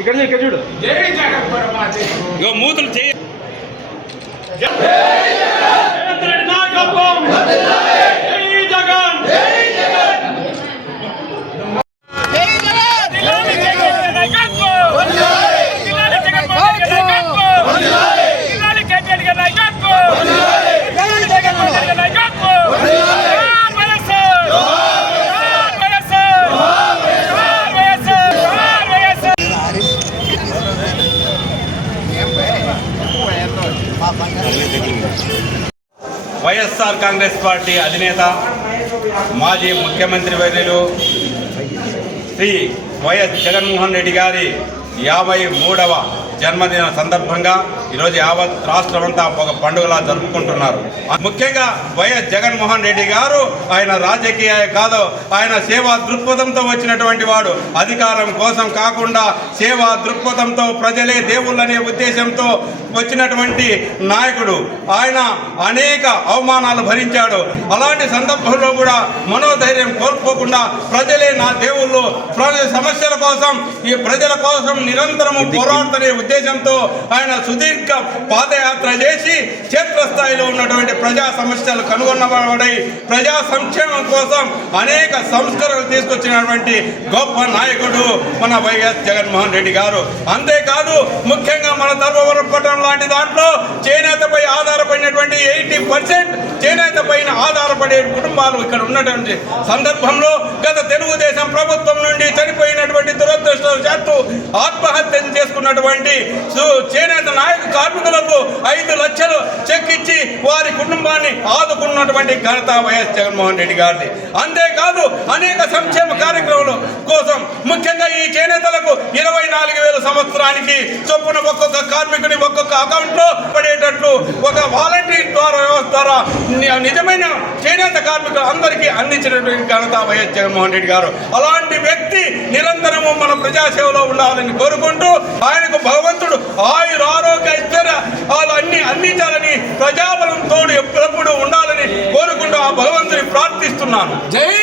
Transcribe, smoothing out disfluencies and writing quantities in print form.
ఇక్కడ చూడు ఇగో మూతులు చేయ వైఎస్ఆర్ కాంగ్రెస్ పార్టీ అధినేత మాజీ ముఖ్యమంత్రి వర్యులు శ్రీ వైఎస్ జగన్మోహన్ రెడ్డి గారి 53వ జన్మదిన సందర్భంగా ఈరోజు యావత్ రాష్ట్రమంతా ఒక పండుగలా జరుపుకుంటున్నారు. ముఖ్యంగా వైఎస్ జగన్మోహన్ రెడ్డి గారు ఆయన రాజకీయ కాదు, ఆయన సేవా దృక్పథంతో వచ్చినటువంటి వాడు. అధికారం కోసం కాకుండా సేవా దృక్పథంతో ప్రజలే దేవుళ్ళనే ఉద్దేశంతో వచ్చినటువంటి నాయకుడు. ఆయన అనేక అవమానాలు భరించాడు. అలాంటి సందర్భంలో కూడా మనోధైర్యం కోల్పోకుండా ప్రజలే నా దేవుళ్ళు, ప్రజల సమస్యల కోసం ఈ ప్రజల కోసం నిరంతరము పోరాడుతున్న ఉద్దేశంతో ఆయన సుదీర్ఘ పాదయాత్ర చేసి క్షేత్రస్థాయిలో ఉన్నటువంటి ప్రజా సమస్యలు కనుగొనబడి ప్రజా సంక్షేమం కోసం అనేక సంస్కరణలు తీసుకొచ్చినటువంటి గొప్ప నాయకుడు మన వైఎస్ జగన్మోహన్ రెడ్డి గారు. అంతేకాదు ముఖ్యంగా మన ధర్మవరం పట్టణం లాంటి దాంట్లో చేనేతపై ఆధారపడినటువంటి 80% చేనేత పైన ఆధారపడే కుటుంబాలు ఇక్కడ ఉన్నటువంటి సందర్భంలో గత తెలుగుదేశం ప్రభుత్వం నుండి చనిపోయినటువంటి దురదృష్టవశాత్తు ఆత్మహత్య చేసుకున్నటువంటి చేనేత నాయక కార్మికులకు 5 లక్షలు చెక్ ఇచ్చి వారి కుటుంబాన్ని ఆదుకున్నటువంటి ఘనత వైఎస్ జగన్మోహన్ రెడ్డి గారిది. అంతేకాదు అనేక సంక్షేమ కార్యక్రమాల కోసం ముఖ్యంగా ఈ చేనేతలకు 24,000 సంవత్సరానికి చొప్పున ఒక్కొక్క కార్మికుని ఒక్కొక్క అకౌంట్లో పడేటట్లు ఒక వాలంటీర్ వ్యవస్థ ద్వారా నిజమైన చేనేత కార్మికులు అందరికీ అందించినటువంటి ఘనత వైఎస్ జగన్మోహన్ రెడ్డి గారు. అలాంటి వ్యక్తి నిరంతరము మన ప్రజాసేవలో ఉండాలని కోరుకుంటూ ఆయనకు భగవంతుడు ఆరోగ్య ఐశ్వర్యాలు అన్ని అందించాలని ప్రజాబలం తోడు ఎప్పుడప్పుడు ఉండాలని కోరుకుంటూ ఆ భగవంతుని ప్రార్థిస్తున్నాను. జై